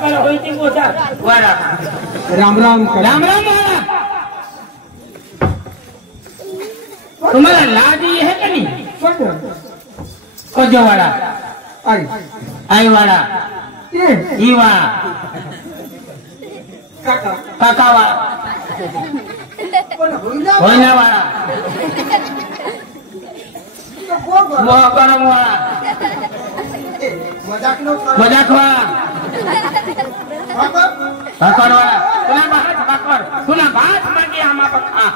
बापाला होती मोठा वाडा राम राम राम राम वाडा तुम्हाला लाज आहे का नाही कोणत्या वाडा आई वाडा ई वाडा काका वाडा होईना वाडा मोहकरम वाडा मजाक वाडा भाकर वाला तुला भात मागे आम्हा बघा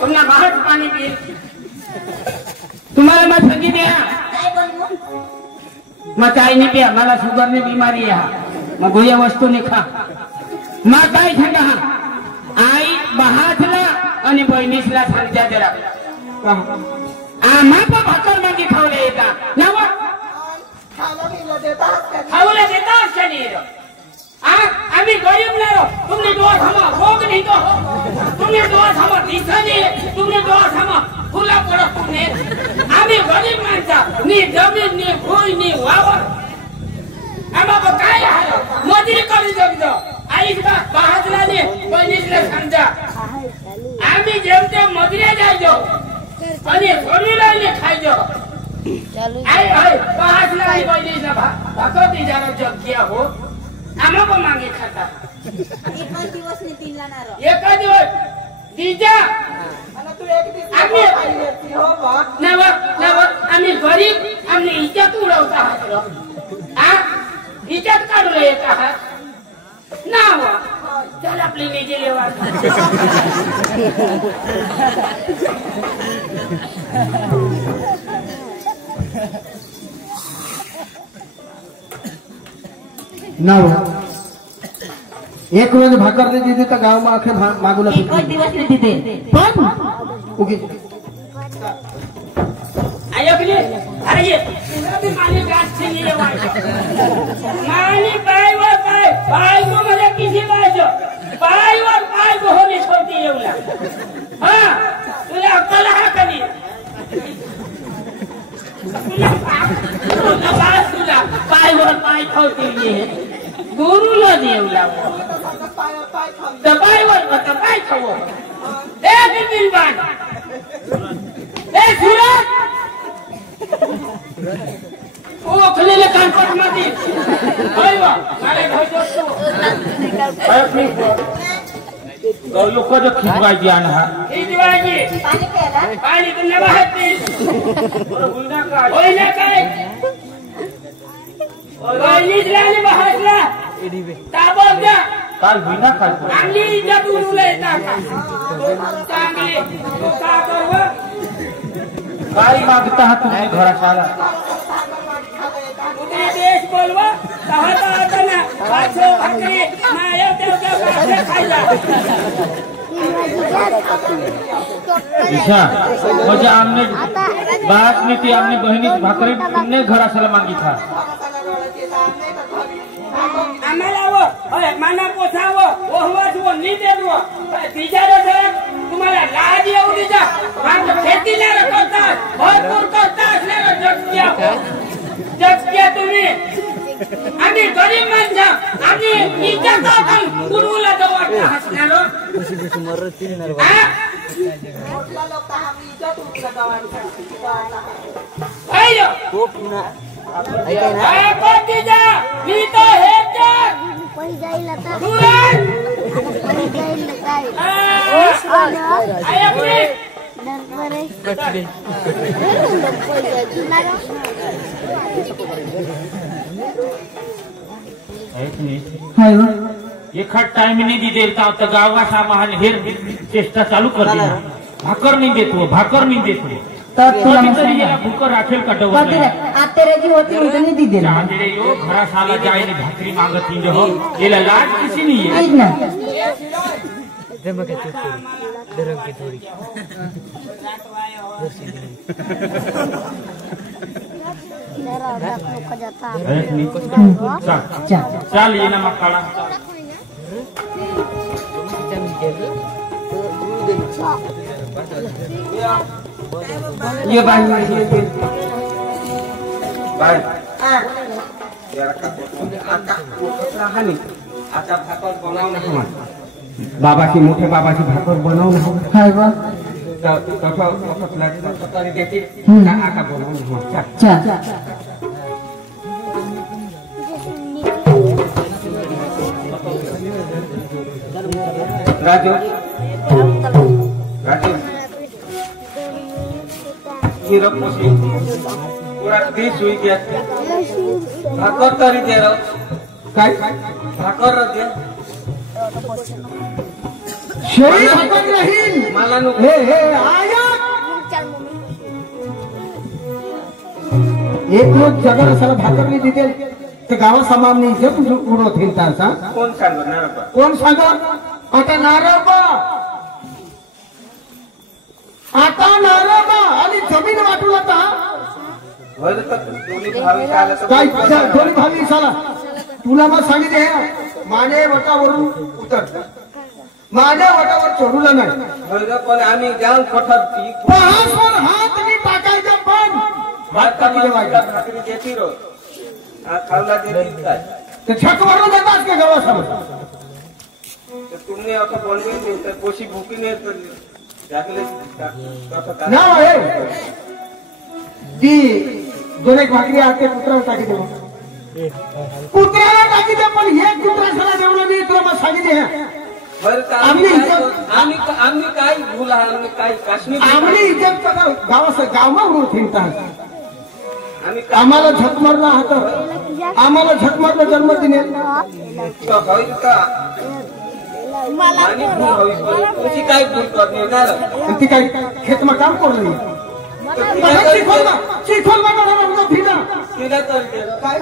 तुम्हाला भात पाणी पिईल तुम्हाला मग संगी द्या मग काही नाही प्या मला शुगरनी बिमारी आहे मग गोळ्या वस्तू नाही खा मग काय सांगा आई भातला आणि बहिणीला सांगत्या जरा आम्हा पण भाकर मागे खावले येता नवा खावला देतात का नाही आम्ही गरीब नाही तुमने डोळा थांबा भोग नाही तो तुमने डोळा थांबा दिसणे तुमने डोळा थांबा फुला पडत तुमने आम्ही गरीब माणसा नी जमीन नी भूमी नी वावर आम्हाला काय आहे मजुरी करू शकतो आईला बाहेरला ने बहिणीला सांगता आम्ही जेवते मजुरी जायचो आणि सोडीला खायचो आई आई बाहेरला आई बहिणीला भाकर दी जाणार जग किया हो आम्हाला मागे खाता एका दिवस ने तीन लाणार एका दिवस दीजा तू एक दिवस आम्ही हो बा नव नव आम्ही गरीब आम्ही इज्जत उडवता आहात इज्जत काढून येत आहात नाव चल आपली गेले वाट नाव एक वेळ भाकर नाही दिली तर गाव आखे मागूला एक दिवस ने तिथे पण ओके आयोगले अरे ये भी माने गाछ से ये वाट मानी पाय को मला किसी बाजो पाय को होने छोटी येऊला हां तुला अक्कल आहे का नाही तुला पाय खावते ये गुरुला देवला पाय खावो एक दिन बाद ए सुरत ओ खलेले कानपट मध्ये होय वा मारे घायचो तो लोक जो खिचवायची आण हा खिचवायची पाणी प्यायला पाणी तुला वाहते होय ना काय बहिणीला आणि भावाला ताबड द्या काल विना खातो चांगली इज्जत उरवला येतात चांगली का करव काय मागता हा तुम्ही घरासाला तुम्ही देश बोलवा कहता आता ना पाचो भाकरी माया देवता भाकरी खायला ईशा म्हणजे आमने बात में ती आमने बहिणी भाकरी तुमने घरासाला मागितला आम्हाला माना पोसाव ओहवाच नीदेव बिचारा तुम्हाला लाज येऊ द्या शेतीला करतात भरपूर करता असल्यावर जगत्या तुम्ही आम्ही गरीब माणसं आम्ही इज्जत गुरुला जवळ हसणार मी तो हे एखाद टाइम नहीं दी देता तो गावा सामान हेर चेष्टा चालू कर देना भाकर नहीं देतो भाकर नहीं देतो तर तुला भूकर राखेल का डबल आतेरेची होती उठून दी देना यो घरा साला जाए ने भाकरी मांगत नहीं हो येला लाज किसी नहीं है ना धमक है धर्म की थोड़ी चल ये ना मकाना ये भाई आता भाकर बनाव ना बाबाची मोठे बाबाची भाकर बनव ना काय बा तरी देते आता बनव ना राजू राजू हिरो पोसी पूरा दिस हुई गया भाकर तरी दे रहा काय भाकर दे शेळी भाकर राहील मला नको हे आया एक लोक जगाला साला भाकर नाही देते ते गावा समान नाही जे तुझं उडत हिंडता कोण सांगणार बा कोण सांगा आता नारबा आणि जमीन वाटू आता वर तर दोन्ही भावी आला तर काय दोन्ही भावी साला तुला मग सांगितले माझ्या वटावरून उतर माझ्या वटावर चढूला नाही वर पण आम्ही जाऊन कोठरती पहासवर हात नाही टाकायचा पण हात टाकी देवायचा भाकरी देती रो खावला देती काय ते छक मारून देतात का गावासमोर तर तुम्ही आता बोलवे नाही तर पोशी भुकी नाही तर जागले ना आहे ती दोन एक भाकरी आते कुत्र्याला टाकी देऊ कुत्र्याला टाकी दे पण हे कुत्रा साला जेवलं नाही तुला मग सांगितले आम्ही काय भूल आम्ही काय काश्मीर आम्ही इज्जत गावमा उडून फिरतात आम्ही आम्हाला झक मारला हात आम्हाला झक मारला जन्मदिन होईल का आणि भूल होईल तुझी काय भूल करणार ती काही खेतमा काम करू नये चिखल फिरा तिला तर काय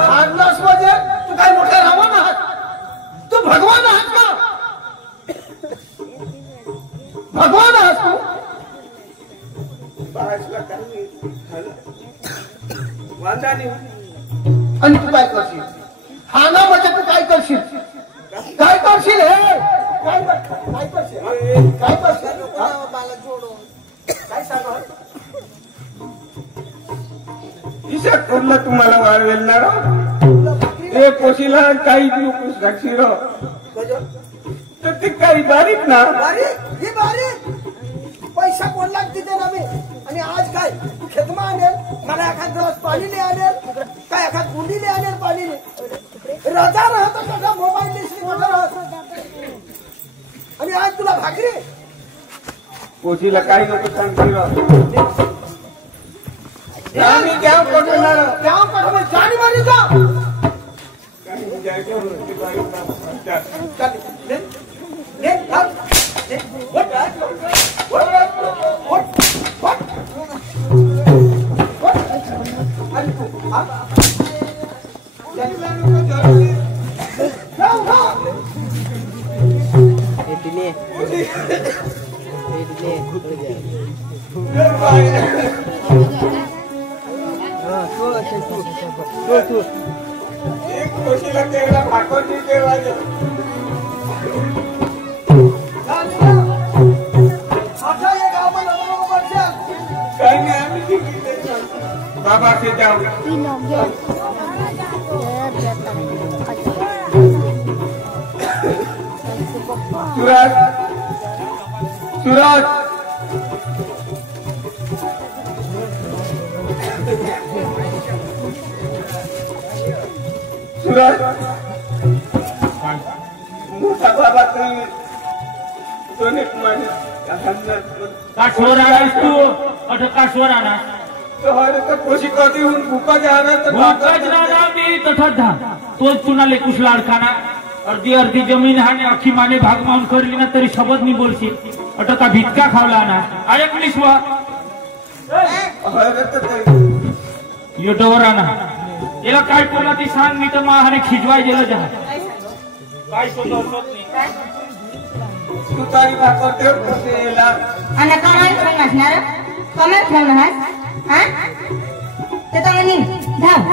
हाडलास म्हणजे तू काय मोठा रावण आहात तू भगवान आहात का भगवान आहात तू आणि तू काय करशील हाना म्हणजे तू काय करशील काय करशील हे काय करशील काय करशील काय सांगा ईशा कोणला तुम्हाला वाढवेल ना ते पोशीला काही साक्षी रो तर ते काही बारीक ना ही बारीक पैसा कोण लागते ते ना मी आणि आज काय खेतमा आणेल मला एखाद दिवस पाणी नाही आणेल काय एखाद गुंडी नाही आणेल पाणी नाही रजा राहत कसा मोबाईल आणि आज तुला भाकरी पोशीला काही नको सांगते रो आम्ही क्या पटणार जाणी मारी जा एक पोशीला केला भाकर नाही केला काही नाही आम्ही बाबा ते जाऊ सुरज सुरज सुरज मोठा बाबा तुम्ही दोन्ही काश्वर आणास तू अठं काश्वर आणा तर कोशी कधी होऊन भूका जाणार तर भूकच राहणार मी तठत धा तोच तुनाले कुशला अडकाना अर्धी अर्धी जमीन हाने अख्खी माने भाग मावून करली ना तरी शब्द मी बोलशील अटं का भिटका खावला ना अरे प्लीज वा युटवर आणा याला काय बोला ती सांग मी तर माहाने खिजवाय गेलं जा काय सोडत नाही तू तारी भाकर ठेव कसे येला आणि काय असणार कमेंट ठेवणार हा ते तर म्हणे धाव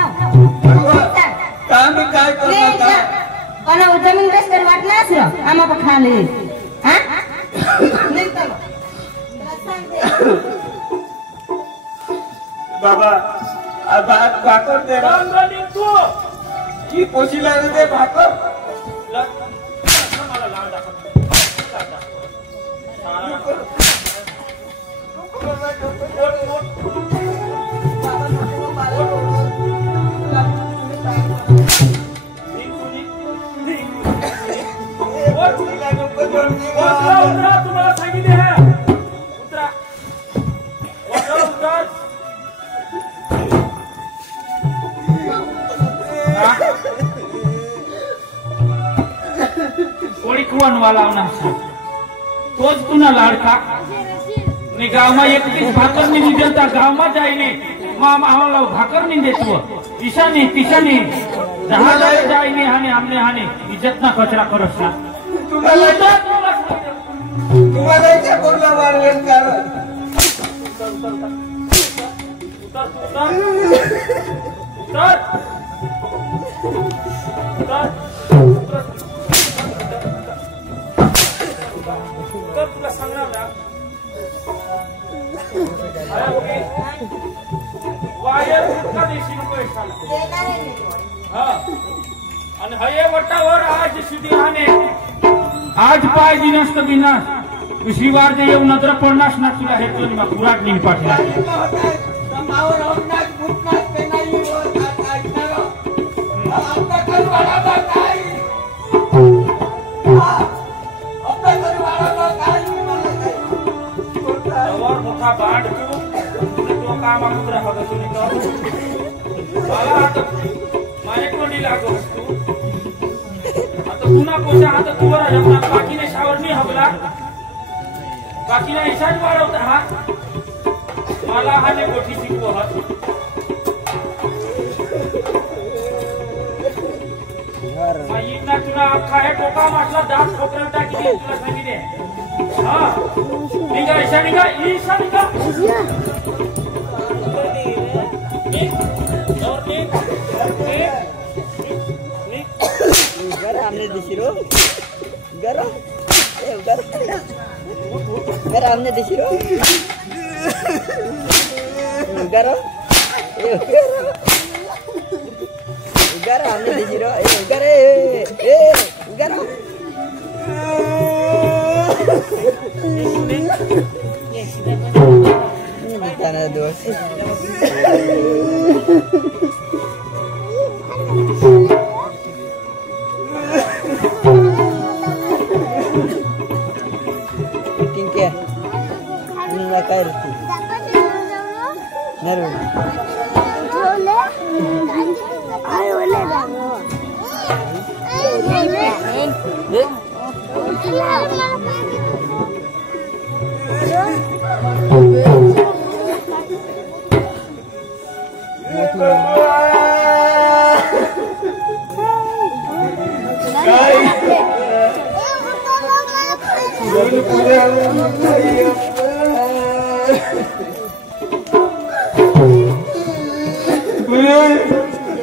आम्ही काय करणार कोणा जमीन बेस्तर वाटणार असलं आम्हा पण खाले हा बाबा भात भाकर दे रंगणी तू की पोशीला दे भाकर मला लाल दाखव तुम्हाला सांगितले है उतरा उतर कोणी कुवन वाला तोच तुना लाडका ने गाव में 31 भाकर नहीं देता गाव में जाइने आम्हाला भाकर नहीं देतो ईशानी तिशानी जहाँ जाइने हाने हमने हाने इज्जत ना कचरा करस ना तुम्हाला इच्छा कोणला मारले कारण तुला सांगणार ना वायर का देशी नको आणि हये वटावर आज सिद्धी हाने आज पाय दिनस्त बिनास दुसरी बार जे येऊ नजर पडनास ना तुला हे तो निमा पुराट नील पाठला समावर होणार भूतनाथ पेनाई होत ऐकणार आपला करवाडा काय आपला करवाडा काय और मोठा बांड तू तो काम अगोदर हवं तुम्ही मला आता माझे कोणी लागो तू आता पुन्हा कोणत्या हात तुवर जमना बाकीने शावरनी हवला बाकीने इशाच वाढवता हा मला हाने गोठी शिकवो हा ना तुला अख्खा हे टोका म्हटला दात ठोकरा टाकी तुला सांगितले हा निघा ईशा निघा gara amne disiro gara amne disiro gara amne disiro gara ini tanah dos tingke ini lakai ruti naru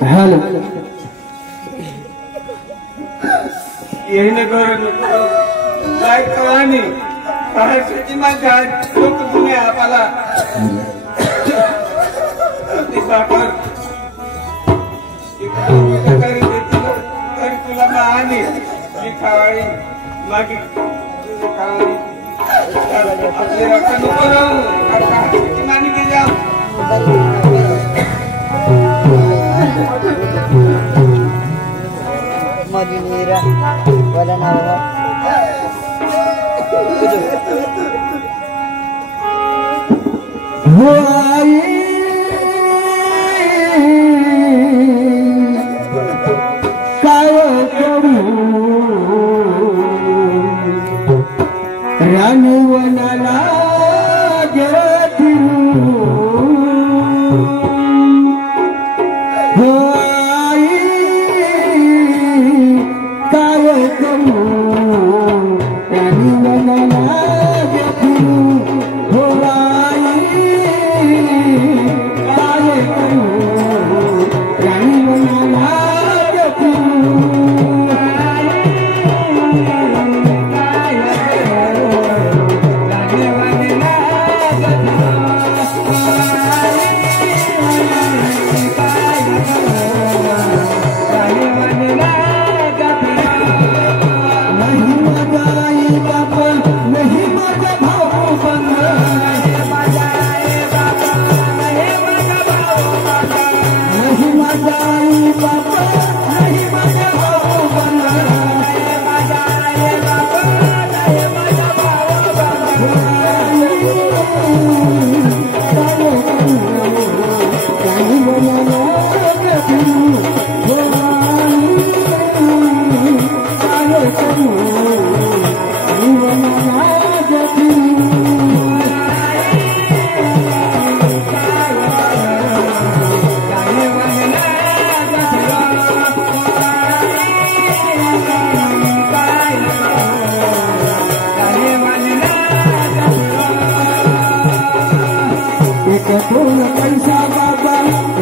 hello यही न करो काय कहानी काय सिटीमा काय लोक दुनिया आपला ती बाकर करी देती तरी तुला मानी मी खावाळी मागी खावाळी आपले रक्षा नको राहू आता सिटीमानी के जाऊ Madinira wala na ako kayo kamu rani wanala jatiru पैसा बाबा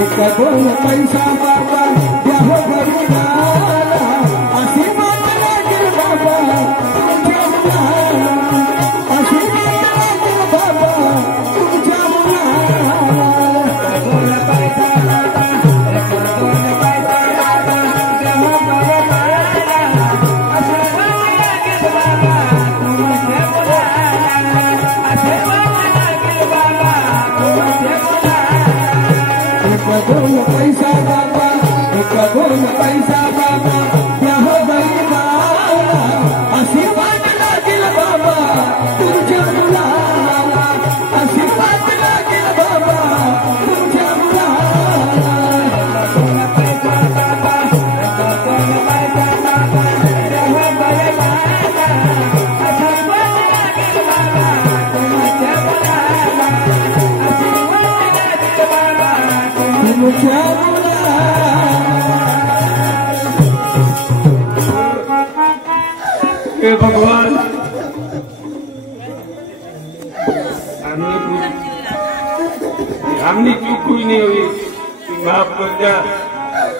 एक दोन पैसा बाबा द्या हो गरीबाला आशीर्वाद लागेल बाबा तुमच्या मुलाला आशीर्वाद लागेल बाबा तुमच्या मुलाला दोन पैसा बाबा एक दोन पैसा बाबा द्या हो गरीबाला आशीर्वाद लागेल बाबा तुमच्या मुलाला आशीर्वाद लागेल बाबा तुमच्या दोन पैसा बाबा एक दोन पैसा बाबा द्या हो गरीबाला आशीर्वाद लागेल बाबा तुमच्या मुलाला आशीर्वाद लागेल बाबा तुमच्या मुलाला दोन पैसा बाबा एक दोन पैसा बाबा द्या हो गरीबाला आशीर्वाद लागेल बाबा तुमच्या मुलाला आशीर्वाद लागेल बाबा तुमच्या हे भगवान हमने चूक हुई नहीं हुई माफ कर जा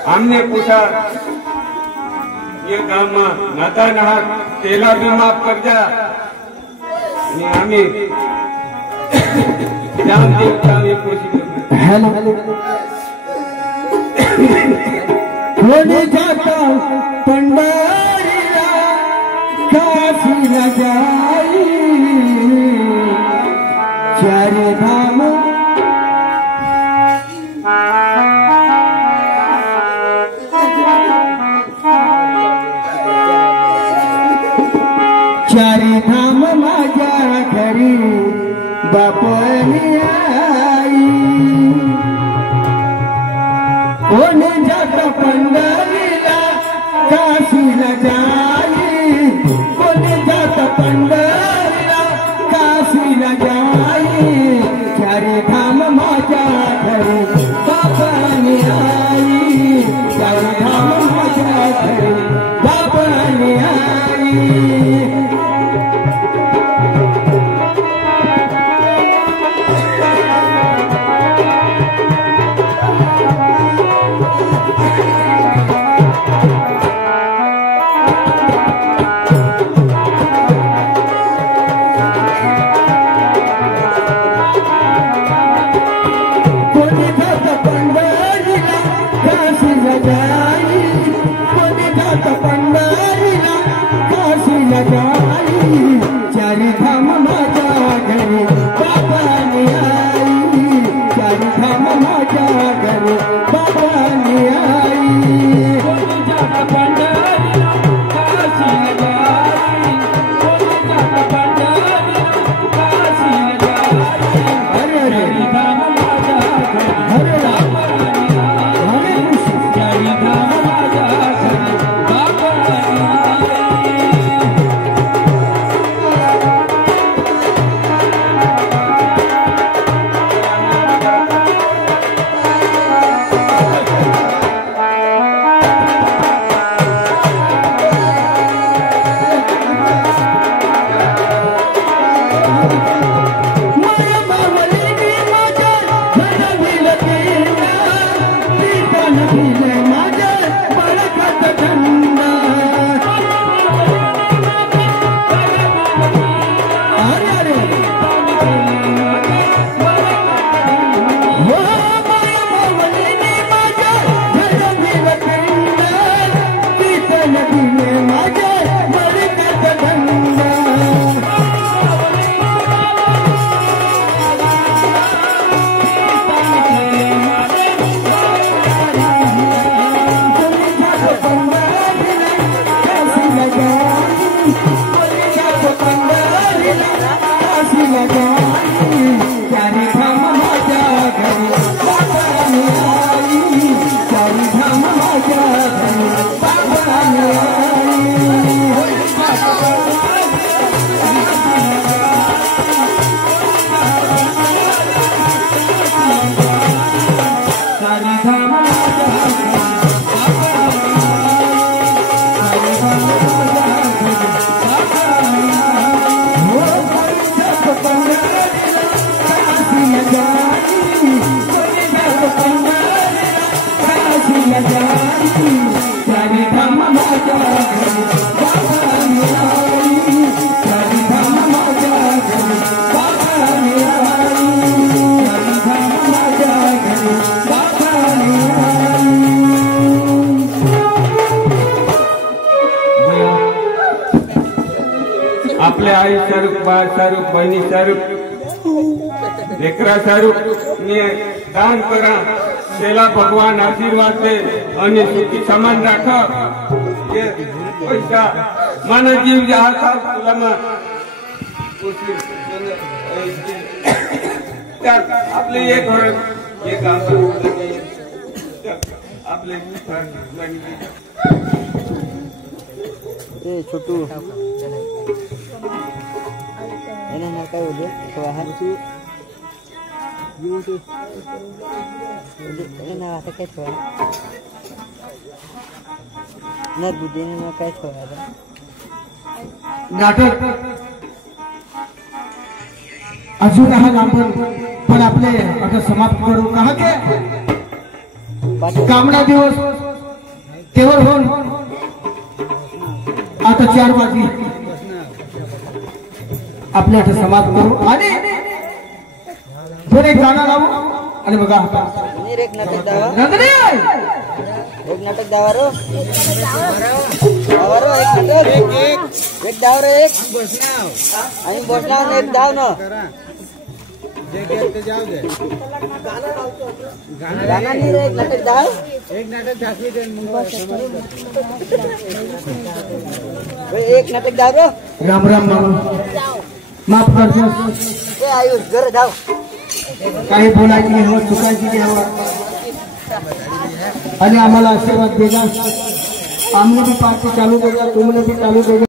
हमने पूछा ये काम नाता नहा तेला भी माफ कर जा हमें जान देवता ने कोशिश हेलो कोणी जाता पंढरीला काशीला जाई चार धाम चारी धाम माझ्या घरी बापनी आई कोण जात पंढरीला काशीला जाई कोण जात पंढरीला काशीला जाई चारी धाम माझ्या घरी बापनी आई चारी धाम माझ्या घरी बापनी आई कोणी जात पंढरीला काशीला जाई कोणी जात पंढरीला काशीला जाई चारी धाम माझ्या घरी बाबानी आई चारी धाम माझ्या घरी बाबानी आई कोणी जात पंढरीला काशीला जाई कोणी जात पंढरीला काशीला जाई हरे हरे धाम माझ्या हरे राम हरे कृष्ण चारी धाम माझ्या घरी बाबानी आई माया मावळीने माझ्या घडविल केला दीपन दिले माझ्या बळकत थंड अरे अरे हो माया मावळीने माझ्या घडविल केला दीपन दिले माझ्या बळकत थंड चारी धाम माझ्या घरी बाबानी आई चारी धाम माझ्या घरी बाबानी चारी धाम माझ्या घरी बाबानी आपल्या आई स्वरूप बाळ स्वरूप बहिणी स्वरूप लेकरा स्वरूप ने दान करा त्याला भगवान आशीर्वाद दे आणि सुखी समान राख पैसा मन जीव जहा तुला आपले एक हे काम आपले ए छोटू એને ના કઈ ઓલે તો આ એને ના વાતે કે છો ના બુદ્ધિને ના કઈ છો नाटक अजून हा लांबण पण आपले आता समाप्त करू कहा के कामना दिवस केवळ होऊन आता 4 वाजली आपल्या आता समाप्त करू आणि एक गाणं लावू आणि बघा एक नाटक दावा नंदनी एक नाटक दावा रो दावा रो एक नाटक एक दाव रे एक बसनाव आणि बसनाव एक दाव न जे गेलते जाऊ दे गाना नाही रे एक नाटक दाव एक नाटक दाखवी दे एक नाटक दाव रो राम राम मामा माफ करतो ए आयुष घर धाव काही बोलायची नाही हवं चुकायची नाही हवं आणि आम्हाला आशीर्वाद देजा आम्ही भी पार्टी चालू करूया तुम्ही भी चालू करूया